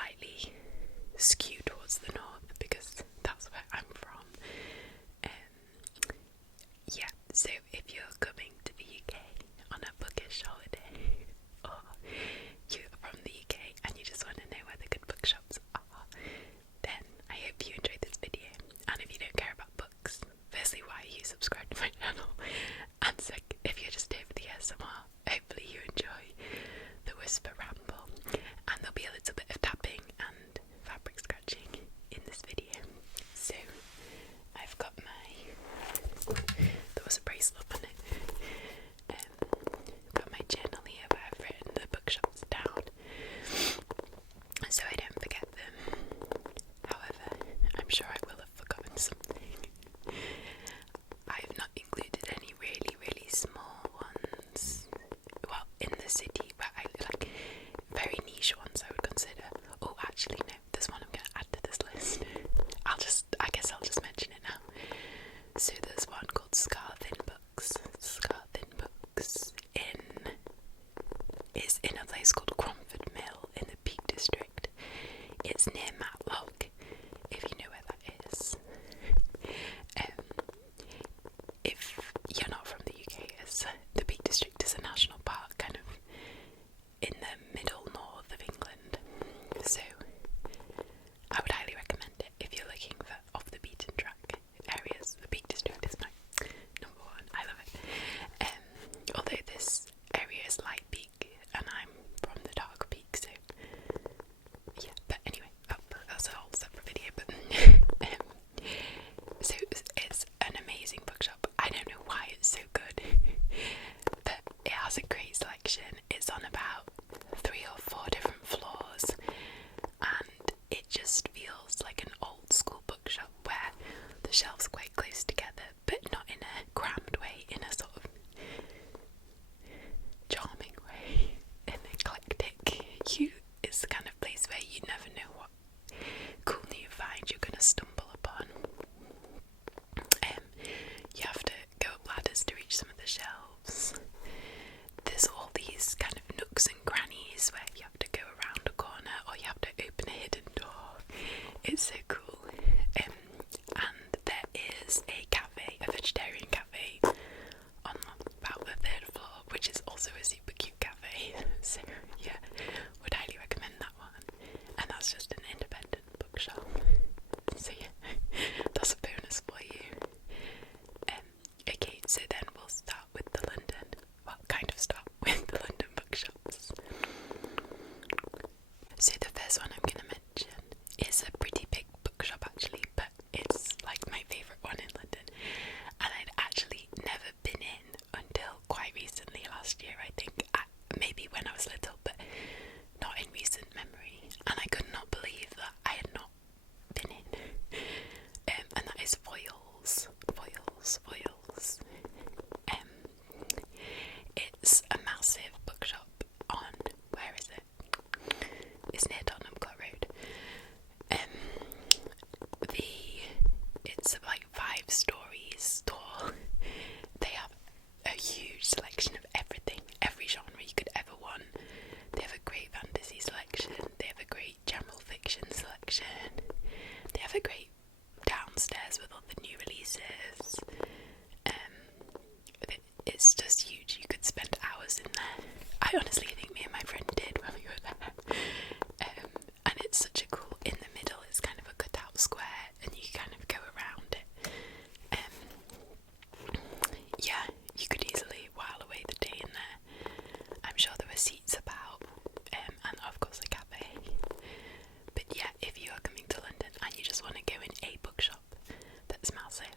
slightly skewed towards the north because that's where I'm from. Yeah, so if you're coming to the UK on a bookish holiday, or you're from the UK and you just want to know where the good bookshops are, then I hope you enjoyed this video. And if you don't care about books, firstly, why are you subscribed to my channel? And second, if you're just here for the ASMR, hopefully you enjoy the whisper ramble, and there'll be a little bit of tapping and fabric scratching in this video. So I've got there was a bracelet on it. Got my journal here where I've written the bookshops down so I don't forget them. However, I'm sure I will have forgotten something. I've not included any really small ones. Well, in the city, but I like very niche ones I would consider. Oh, actually no, there's one I'm going to add to this list. I guess I'll just mention it now. So there's one called Scarthin Books. Scarthin Books is in a place called Cromford Mill in the Peak District. It's near Matlock, if you know where that is. If you're not from the UK, the Peak District is a national park kind of in the middle north of England. So I would highly recommend it if you're looking for off the beaten track areas. The Peak District is my number one. I love it. Although this area is light peak and I'm from the dark peak, so yeah. But anyway, that's a whole separate video. But so it's an amazing bookshop. I don't know why it's so good, but it has a great selection. It's on about 3 or 4 different floors, and it just feels like an old school bookshop where the shelves are quite close together, but not in a crammed way, in a sort of charming way, and eclectic. It's the kind of place where you never know what cool new find you're going to stumble upon. You have to go up ladders to reach some of the shelves. There's all these kind of nooks and crannies where you have to go around a corner or you have to open a hidden door. It's so cool. And there is a cafe, a vegetarian cafe, on about the 3rd floor, which is also a super cute cafe. So yeah, would highly recommend that one. And that's just an independent bookshop. So yeah, that's a bonus for you. Okay, so then we'll start with the London. Well, kind of start with the London bookshops. So the first one I'm going to mention is a pretty big bookshop actually, but it's like my favourite one in London, and I'd actually never been in until quite recently, last year I think, maybe when I was little, but not in recent memory, and I could not believe that I had not been in, and that is Foyles. It's a massive bookshop on, where is it? It's near Tottenham Court Road. It's like 5 stories tall. They have a huge selection of everything, every genre you could ever want. They have a great fantasy selection, they have a great general fiction selection, they have a great downstairs with all the new releases. It's just huge. You could spend hours in there. I honestly think me and my friend did when we were there. And it's such a cool, in the middle it's kind of a cut out square and you kind of go around it. Yeah, you could easily while away the day in there. I'm sure there were seats about, and of course a cafe. But yeah, if you are coming to London and you just want to go in a bookshop that's massive,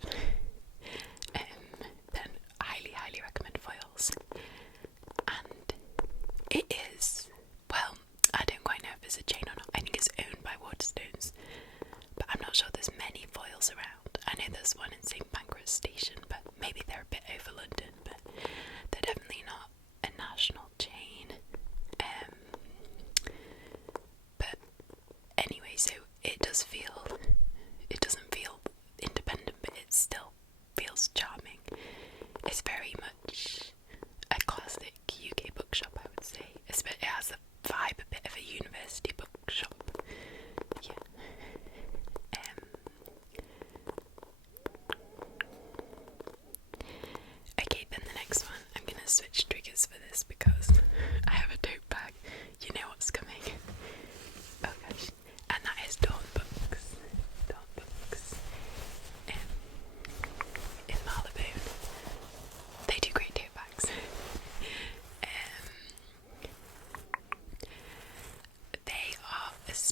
then highly recommend Foyles. And it is, well, I don't quite know if it's a chain or not. I think it's owned by Waterstones, but I'm not sure there's many Foyles around. I know there's one in St Pancras Station, but maybe they're a bit over London, but they're definitely not a national chain. But anyway, so it doesn't feel independent, but it still feels charming. It's very much a classic UK bookshop, I would say. It has a vibe, a bit of a university bookshop.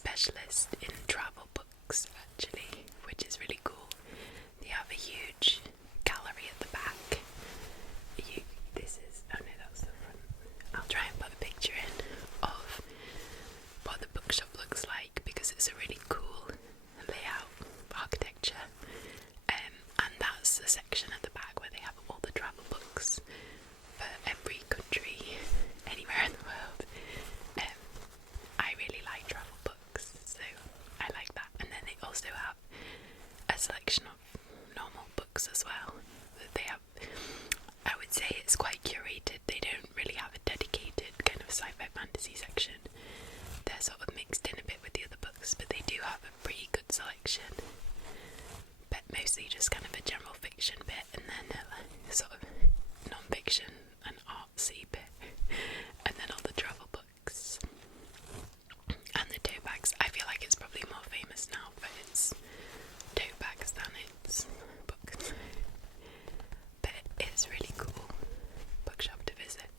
specialist in travel books actually, which is really cool. They have a huge gallery at the back. Oh no, that's the front. I'll try and put a picture in of what the bookshop looks like because it's a really cool layout, architecture. And that's the section at the back where they have all the travel books for every country, anywhere in the world. I really like travel books, so I like that. And then they also have a selection of normal books as well. They have, I would say it's quite curated. They don't really have a dedicated kind of sci-fi fantasy section. They're sort of mixed in a bit with the other books, but they do have a pretty good selection. But mostly just kind of a general fiction bit, and then a sort of non-fiction and artsy bit, and then all the travel books. And the tote bags. I feel like it's probably more famous now for its tote bags than its books. But it's really cool bookshop to visit.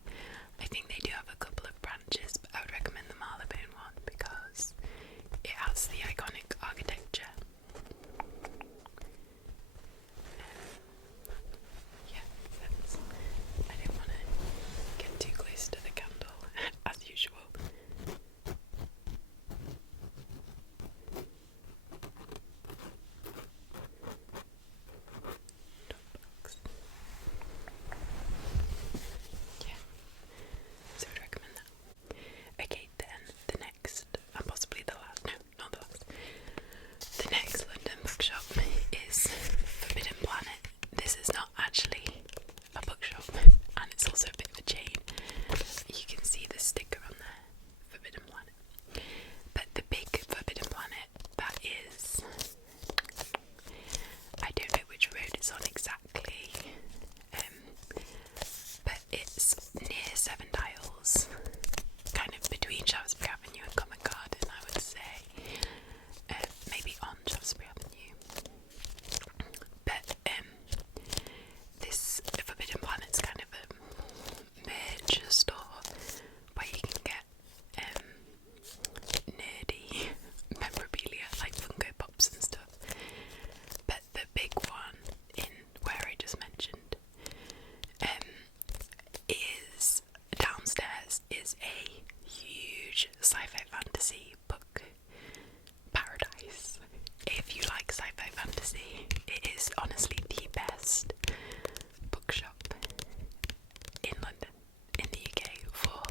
I think they do have a couple of branches, but I would recommend the Marylebone one because it has the iconic architecture. Yeah, I don't want to get too close to the candle, as usual. Books. Yeah, so I would recommend that. Okay, then the next, and possibly the last, no, not the last. The next London bookshop is Forbidden Planet. This is not actually a bookshop, and it's also a bit of a chain. You can see the sticker on there, Forbidden Planet. But the big Forbidden Planet, that is, I don't know which road it's on exactly, but it's near Seven Dials, kind of between Shaftesbury Avenue and Covent Garden, I would say. Maybe on Shaftesbury Avenue. But this Forbidden Planet's kind of a merch store where you can get nerdy memorabilia like Funko Pops and stuff. But the big one in where I just mentioned is downstairs is a huge sci-fi fantasy book paradise. If you like sci-fi fantasy, it is honestly the best bookshop in London, in the UK, for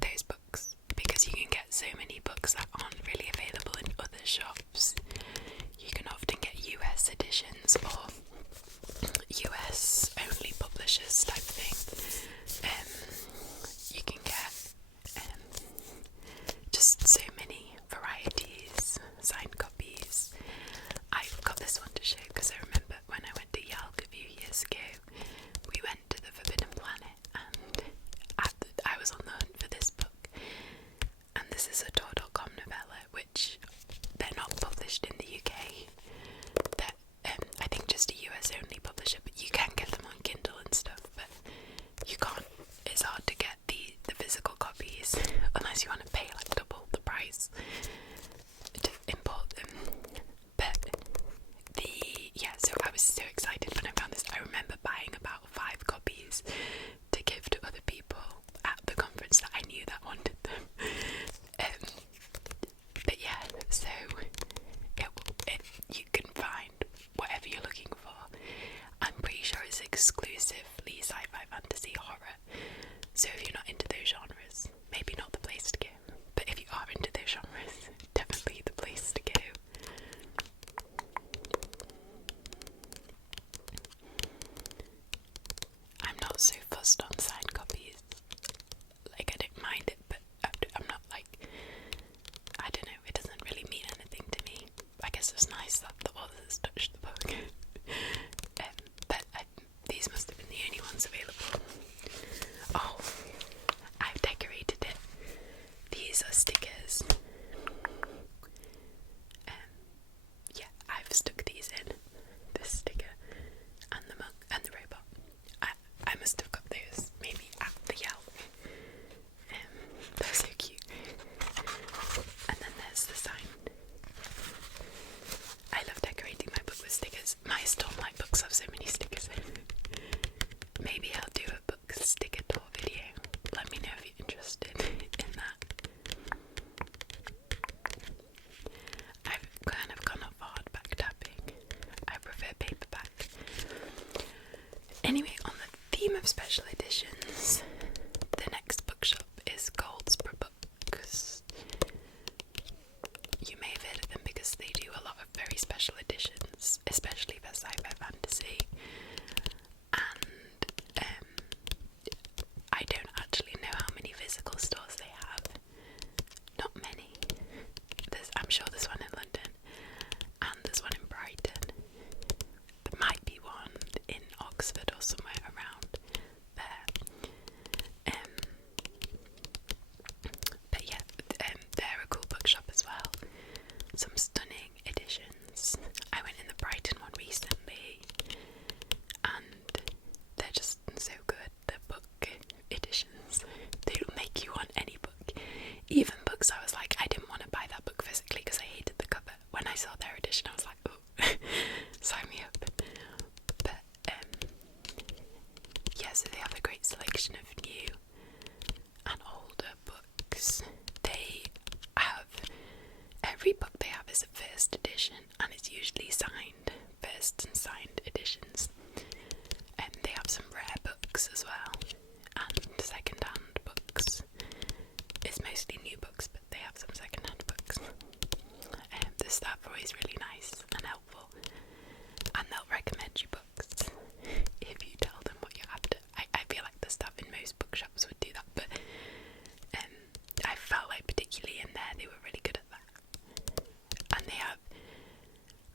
those books, because you can get so many books that aren't really available in other shops. You can often get US editions or US only publishers type thing. You can get just so many varieties, signed copies. I've got this one to show because I remember when I went to Yalk a few years ago, we went to the Forbidden Planet and I was on the hunt for this book. And this is a Tor.com novella, which they're not published in the UK. They're, I think just a US only publisher, but you can get them on Kindle and stuff, but you can't, it's hard to get the physical copies unless you want to pay like double the price to import them. But so I was so excited when I found this. I remember buying about 5 copies to give to other people at the conference that I knew that wanted them. But yeah, so you can find whatever you're looking for. I'm pretty sure it's exclusively sci-fi, fantasy, horror. So if you're not into those genres, maybe not the place to go. But if you are into those genres, definitely the place to go. I'm not so fussed on signed copies. Like, I don't mind it, but I'm not like, I don't know, it doesn't really mean anything to me. I guess it's nice that the authors touched the book. But these must have been the only ones available. Oh, I've decorated it. These are stickers. Yeah, I've stuck these in. This sticker and the mug and the robot. I must have got those maybe at the Yelp. They're so cute. of special editions, the next bookshop is Goldsboro Books. You may have heard of them because they do a lot of very special editions, especially for sci-fi fantasy. And I don't actually know how many physical stores they have. Not many. I'm sure there's one in London, and there's one in Brighton. There might be one in Oxford or somewhere around there. But yeah, they're a cool bookshop as well. Some stunning editions. I went in the Brighton one recently, and they're just so good. The book editions, they'll make you want any book. Even books I was like, I didn't want to buy that book physically because I hated the cover. When I saw their edition, I was like, oh, sign me up. But yeah, so they have a great selection of new and older books. They have, every book they have is a first edition, and it's usually signed, first and signed editions. And they have some rare books as well, and second-hand books. It's mostly new books, but they have some second-hand books. The staff are always really nice and helpful, and they'll recommend you books if you tell them what you're after. I feel like the staff in most bookshops would do that, but I felt like particularly in there they were really good at that. And they have,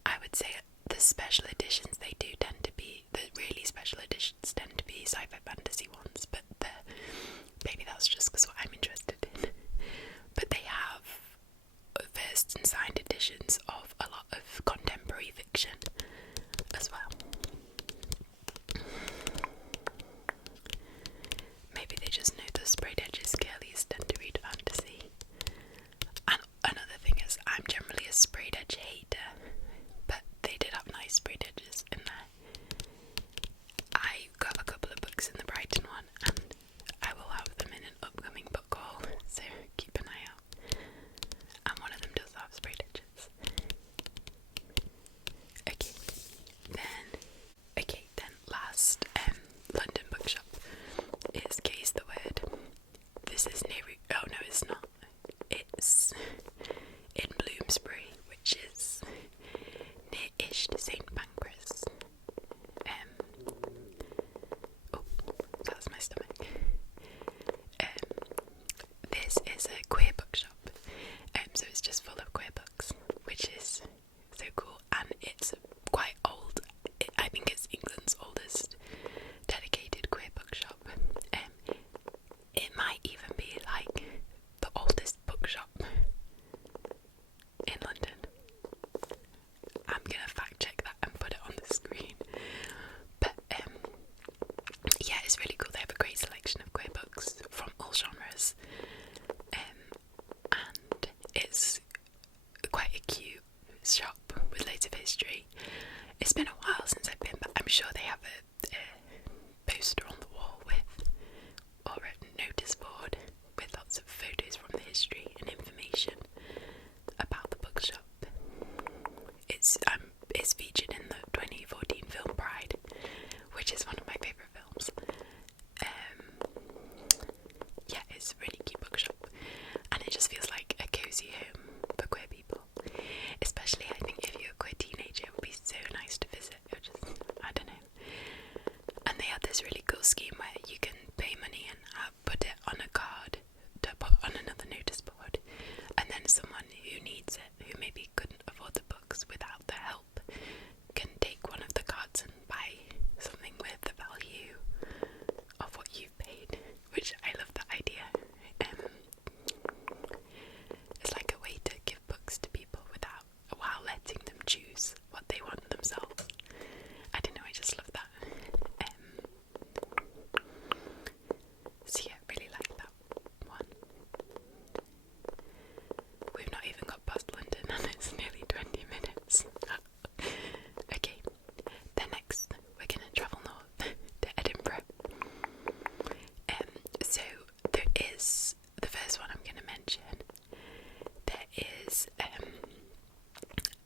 I would say, the special editions they do tend to be, the really special editions tend to be sci-fi fantasy ones, but maybe that's just because what I'm interested in. But they have first and signed editions of a lot of contemporary fiction as well. Maybe they just know the sprayed edges girlies tend to read fantasy. And another thing is, I'm generally a sprayed edge hater, but they did have nice sprayed edges in there. I got a couple of books in the Brighton one, and I will have them in an upcoming book haul, so keep an eye out. And one of them does have sprayed edges. Okay, then last London bookshop is Gaze the Word. This is near, oh no it's not, it's in Bloomsbury, which is near-ish to St Pancras. Oh, that's my stomach. This is a queer bookshop, so it's just full of queer books, which is so cool, and it's quite old. I think it's England's oldest dedicated queer bookshop. It might even be like the oldest bookshop in London. I'm gonna fact check that and put it on the screen. But yeah, it's really cool. They have a great selection of queer books from all genres, and it's quite a cute shop with loads of history. It's been a while since I've been, but I'm sure they have a poster on the wall or a notice board with lots of photos from the history and information about the bookshop. It's featured in the 2014 film Pride, which is one of my favourite films. Yeah, it's a really cute bookshop, and it just feels like a cosy home for queer people. Especially, I think, if you're a queer teenager, it would be so nice to visit. I don't know. And they had this really cool scheme where you can pay money and put it on a card to put on another notice board, and then someone who needs it, who maybe couldn't afford the books without their help, can take one of the cards and buy something with the value of what you've paid, which I love that idea. It's like a way to give books to people while letting them choose what they want themselves. I don't know, I just love that. So yeah, really like that one. We've not even got past London and it's nearly 20 minutes. Okay, then next we're going to travel north to Edinburgh. So there is, the first one I'm going to mention, there is,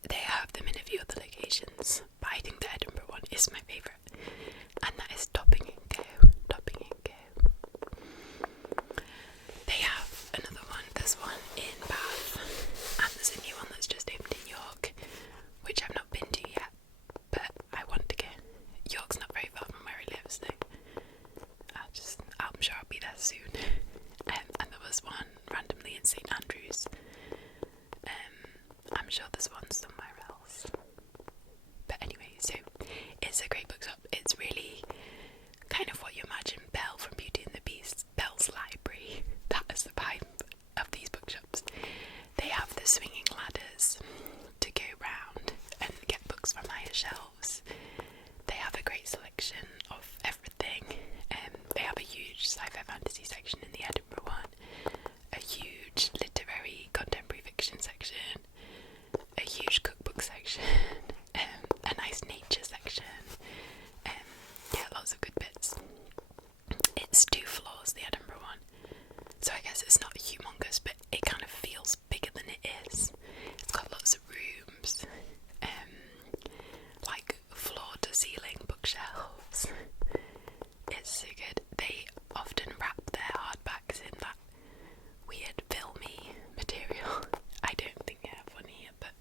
they have them in a few other locations, but I think the Edinburgh one is my favourite, and that is Topping and Co. I'm sure there's one somewhere else. But anyway, so it's a great bookshop. It's really kind of what you imagine Belle from Beauty and the Beast, Belle's library. That is the vibe of these bookshops. They have the swinging ladders to go round and get books from higher shelves. They have a great selection of everything. They have a huge sci-fi fantasy section in the Edinburgh one, a huge literary contemporary fiction section, a huge cookbook section, a nice nature section, yeah, lots of good bits. It's 2 floors, the Edinburgh one, so I guess it's not humongous, but it kind of feels bigger than it is. It's got lots of rooms, like floor to ceiling bookshelves. It's so good. They often wrap their hardbacks in that weird filmy material. I don't think they have one here, but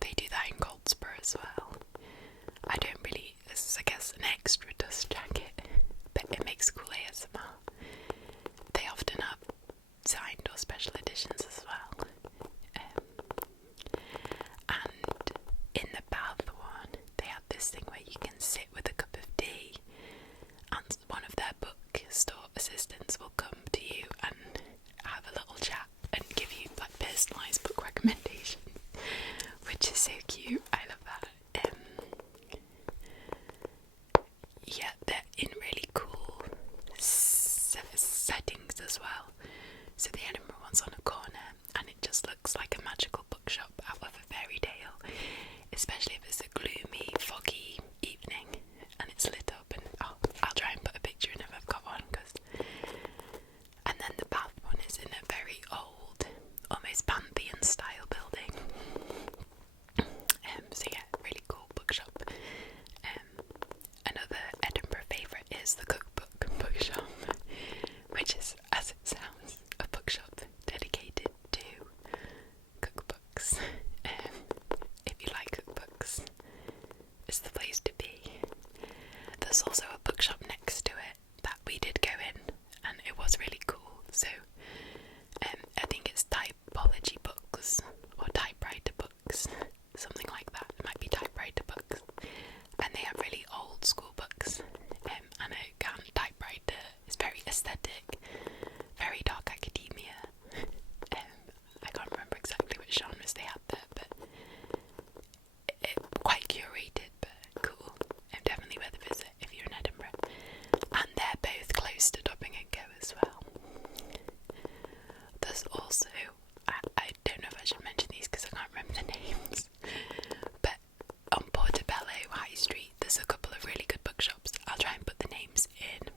they do that in Goldsboro as well. I don't really, this is I guess an extra dust jacket, but it makes cool ASMR. They often have signed or special editions as well. And in the Bath one, they have this thing where you can sit with a cup of tea, and one of their bookstore assistants will come to you and have a little chat and give you like personalised book recommendations, which is so cute. I love that. Yeah, they're in really cool settings as well. So the Edinburgh one's on a corner, and it just looks like a magical bookshop out of a fairy tale, especially if it's a gloomy, foggy evening and it's lit up. And I'll try and put a picture in if I've got one, and then the Bath one is in a very old, almost Pantheon style building. So yeah, really cool bookshop. Another Edinburgh favourite is the Cookbook bookshop, which is, as it sounds, a bookshop dedicated to cookbooks. If you like cookbooks, it's the place to be. There's also a bookshop next to it that we did go in, and it was really cool. So I think it's typology books or typewriter books, something like that. It might be typewriter books, and they have really old school books, and a typewriter is very aesthetic, very dark academia. I can't remember exactly which genres they had there, but quite curated, but cool. Definitely worth a visit if you're in Edinburgh. And they're both close to Dobbing and Go as well. There's also, I don't know if I should mention these because I can't remember the names, but on Portobello High Street there's a couple of really good bookshops. I'll try and put the names in.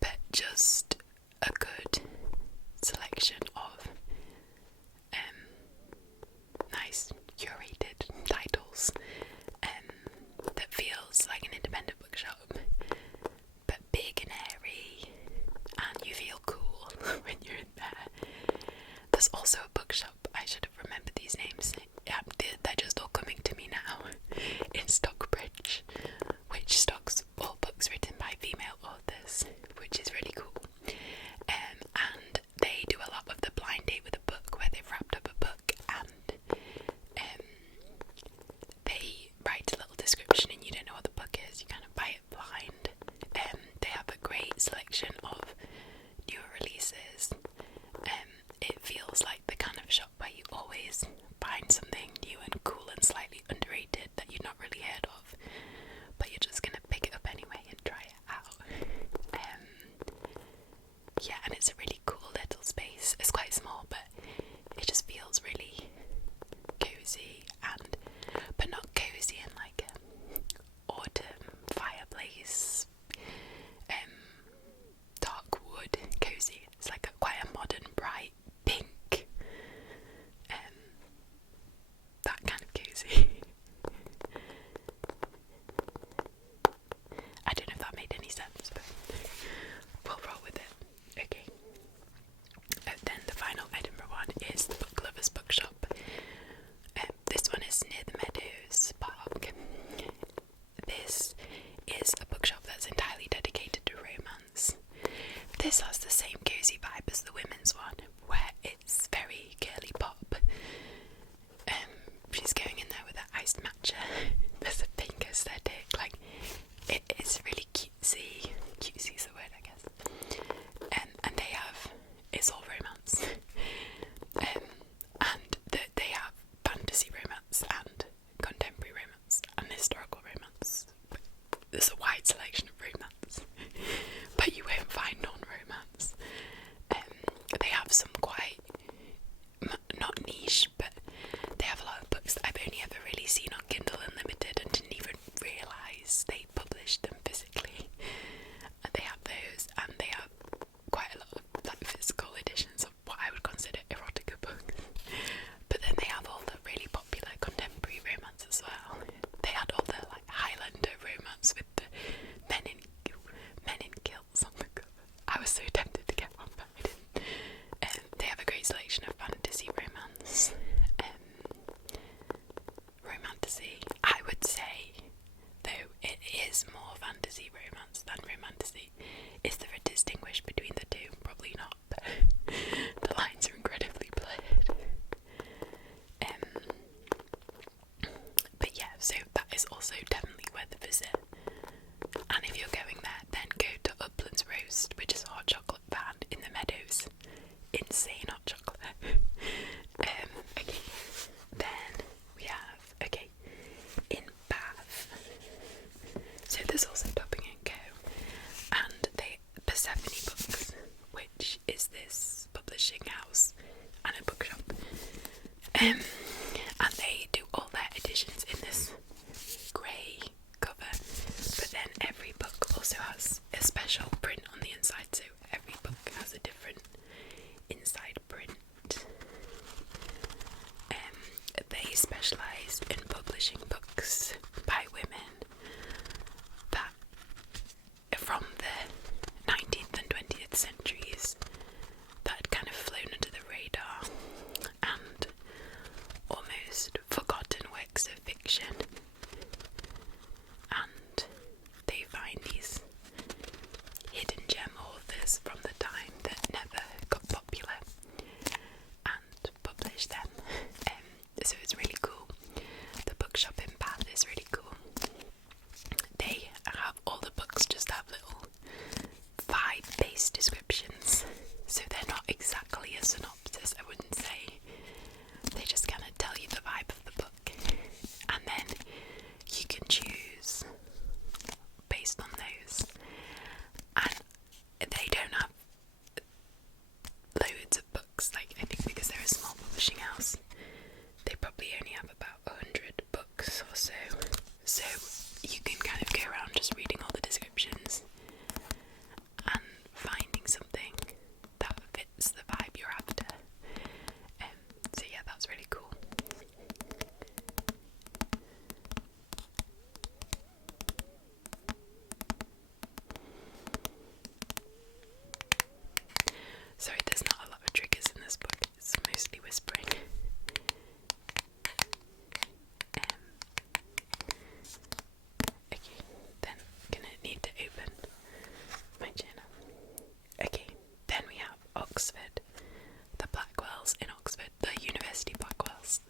But just a good selection of nice curated titles that feels like an independent bookshop, but big and airy, and you feel cool when you're in there. There's also a bookshop, I should have remembered these names, they're just all coming to me now, in Stockbridge, which stocks all books written by female authors, which is really cool. And they do a lot of the blind date with a book, where they've wrapped up a book and they write a little description and you don't know what the book is, you kind of buy it blind. They have a great selection of newer releases. It feels like the kind of shop where you always find something new and cool and slightly underrated that you've not really heard of, but you're just going to pick it up anyway and try it out. Yeah, and it's a really cool little space. It's quite small, but it just feels really cozy, and but not cozy in like autumn fireplace, dark wood cozy. It's like quite a modern, bright pink, that kind of cozy. I don't know if that made any sense, but we'll roll with it. Okay. Then the final Edinburgh one is the Book Lovers Bookshop. This one is near the Meadows Park. This is a bookshop that's entirely dedicated to romance. This has the same cozy vibe as the women's one, where house and a bookshop. And they do all their editions in this grey cover, but then every book also has a special print on the inside, so every book has a different inside print. They specialise in publishing books by women that from the 19th and 20th centuries that had kind of flown under the radar and almost forgotten works of fiction, and they find these hidden gem authors from the time that never got popular and publish them. So it's really cool. The bookshop in Bath is really cool. They have all the books just have little vibe-based descriptions, so they're not exactly a synopsis, I wouldn't say. They just kind of tell you the vibe of the book, and then you can choose based on those. And they don't have loads of books, like I think because they're a small publishing house, they probably only have about 100 books or so. So you can kind of go around just reading all the descriptions and finding something that fits the vibe you're after. So yeah, that's really cool. Sorry, there's not a lot of triggers in this book, it's mostly whispering. Okay, then gonna need to open my journal. Okay, then we have Oxford, the Blackwells in Oxford, the University Blackwells.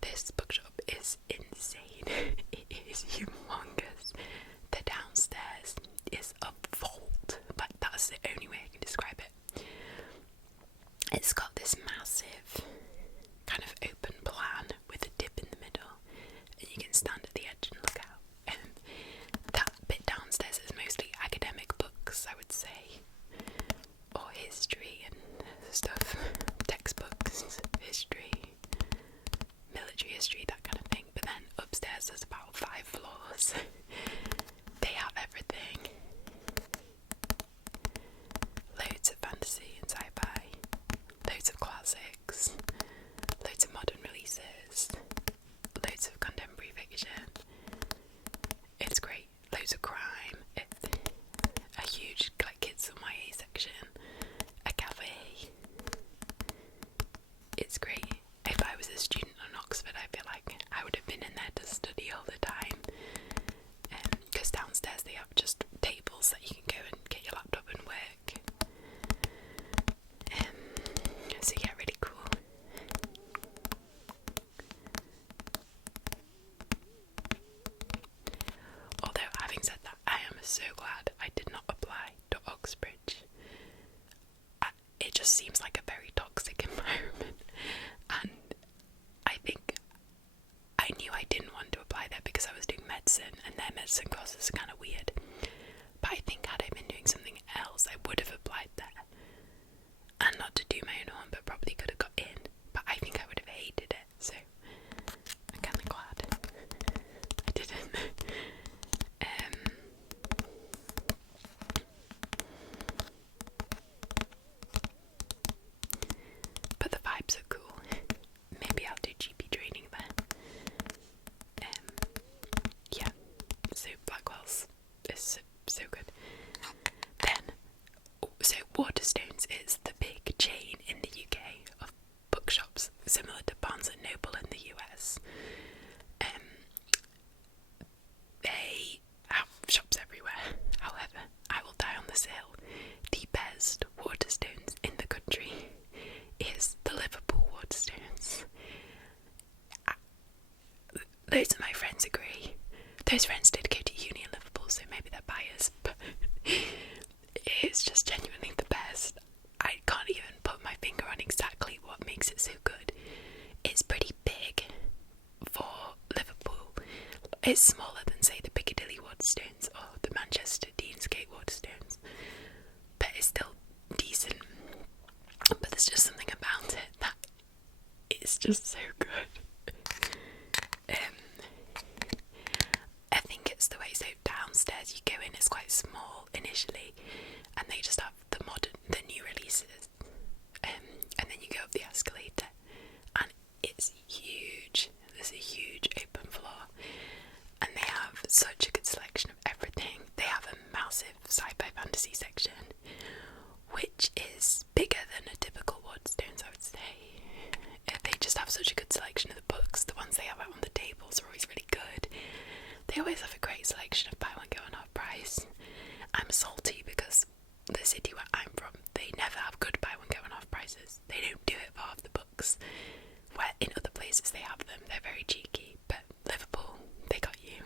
This bookshop is insane. It is humongous. The downstairs is a vault, like that's the only way I can describe it. It's got this massive kind of open plan with a dip in the middle, and you can stand at the edge and look out. And that bit downstairs is mostly academic books, I would say, or history and stuff, textbooks, history, military history, that kind of thing. But then upstairs there's about 5 floors. They have everything. Loads of fantasy and sci-fi, loads of classics, loads of modern releases, loads of contemporary fiction. It's great. Loads of crime. A huge kids on my A section. A cafe. It's great. If I was a student in Oxford, I feel like I would have been in there to study all the time. Because downstairs they have just tables that you can go and get your laptop and work. So yeah, really cool. Although, having said that, I am so glad I did not apply to Oxbridge. It just seems like a very toxic environment, and I think I knew I didn't want to apply there because I was doing medicine, and their medicine courses are kind of weird. But I think had I been doing something else, I would have applied there. And not to do my own horn, but probably could have got in. But I think I would have hated it, so I'm kind of glad I didn't. But the vibes are cool. Maybe I'll do GP training there. Yeah, so Blackwells is so good. Then, so Waterstones is the big chain in the UK of bookshops, similar to Barnes & Noble in the US. They have shops everywhere. However, I will die on this hill. The best Waterstones in the country is the Liverpool Waterstones. Loads of my friends agree. Those friends did go to uni in Liverpool, so maybe they're biased, but it's just genuinely the best. I can't even put my finger on exactly what makes it so good. It's pretty big for Liverpool. It's smaller than, say, the Piccadilly Waterstones or the Manchester Deansgate Waterstones, but it's still decent. But the there's just something about it that it's just so good. I think it's the way, so downstairs you go in, it's quite small initially, and they just have the new releases, and then you go up the escalator, and it's huge. There's a huge open floor, and they have such a good selection of everything. They have a massive sci-fi fantasy section, which is bigger than a typical Waterstones, I would say. They just have such a good selection of the books. The ones they have out on the tables are always really good. They always have a great selection of buy one get one half price. I'm salty because the city where I'm from, they never have good buy one get one half prices. They don't do it for half the books, where in other places they have them. They're very cheeky, but Liverpool, they got you.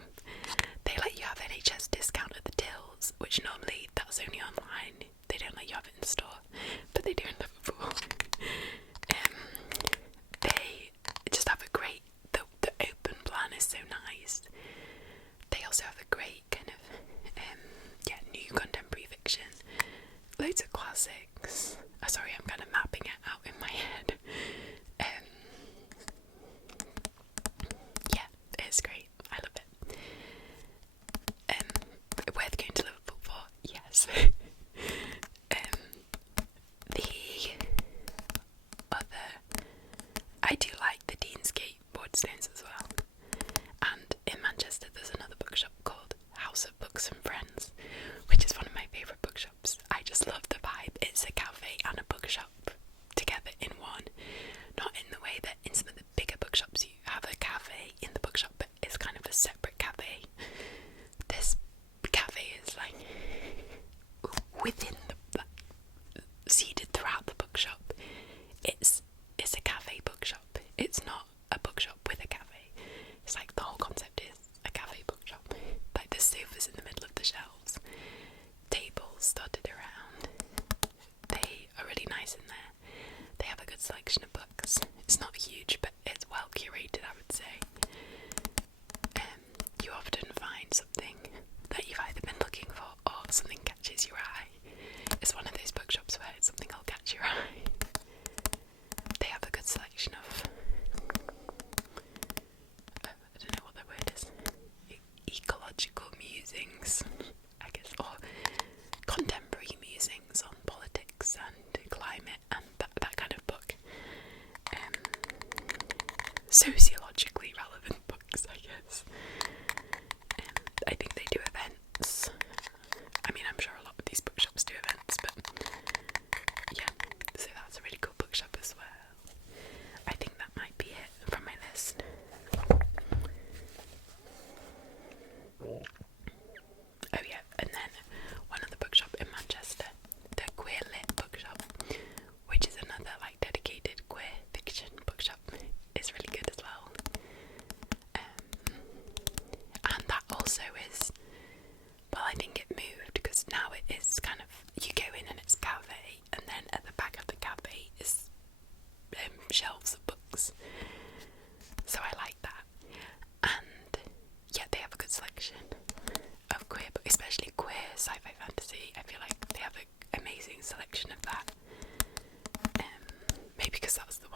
They let you have NHS discount at the tills, which normally that's only online. They don't let you have it in store, but they do in Liverpool. They just have a great, the open plan is so nice. They also have a great kind of new contemporary fiction, loads of classics. Oh, sorry, I'm kind of mapping it out in my head. Yeah, it's great. I love it. Worth going to Liverpool for? Yes. I do like the Deansgate Waterstones as well. And in Manchester there's another bookshop called House of Books and Friends, which is one of my favourite bookshops. I just love the vibe. It's a cafe and a bookshop together in one. Not in the way that in some of the bigger bookshops you have a cafe in the bookshop, but it's kind of a separate cafe. This cafe is like within seated throughout the bookshop. It's a cafe bookshop. It's not a bookshop with a cafe. It's like the whole concept is a cafe bookshop. Like there's sofas in the middle of the shelves, tables dotted around. They are really nice in there. They have a good selection of books. It's not huge, but it's well curated, I would say. You often find something that you've either been looking for or something catches your eye. It's one of those bookshops where something will catch your eye. They have a good selection of I don't know what the word is, ecological musings, I guess, or contemporary musings on politics and climate and that kind of book. Sociologically relevant books, I guess. I think they do events. I mean, I'm sure a lot of these bookshops do events, but yeah, so that's a really cool bookshop as well. I think that might be it from my list. Oh yeah, and then one other bookshop in Manchester, the Queer Lit Bookshop, which is another like dedicated queer fiction bookshop, is really good as well. And that also is, well, I think it moved because now it is kind of, you go in and it's cafe, and then at the back of the cafe is shelves of books. So I like that. And yeah, they have a good selection of queer books, especially queer sci-fi fantasy. I feel like they have an amazing selection of that. Maybe because that was the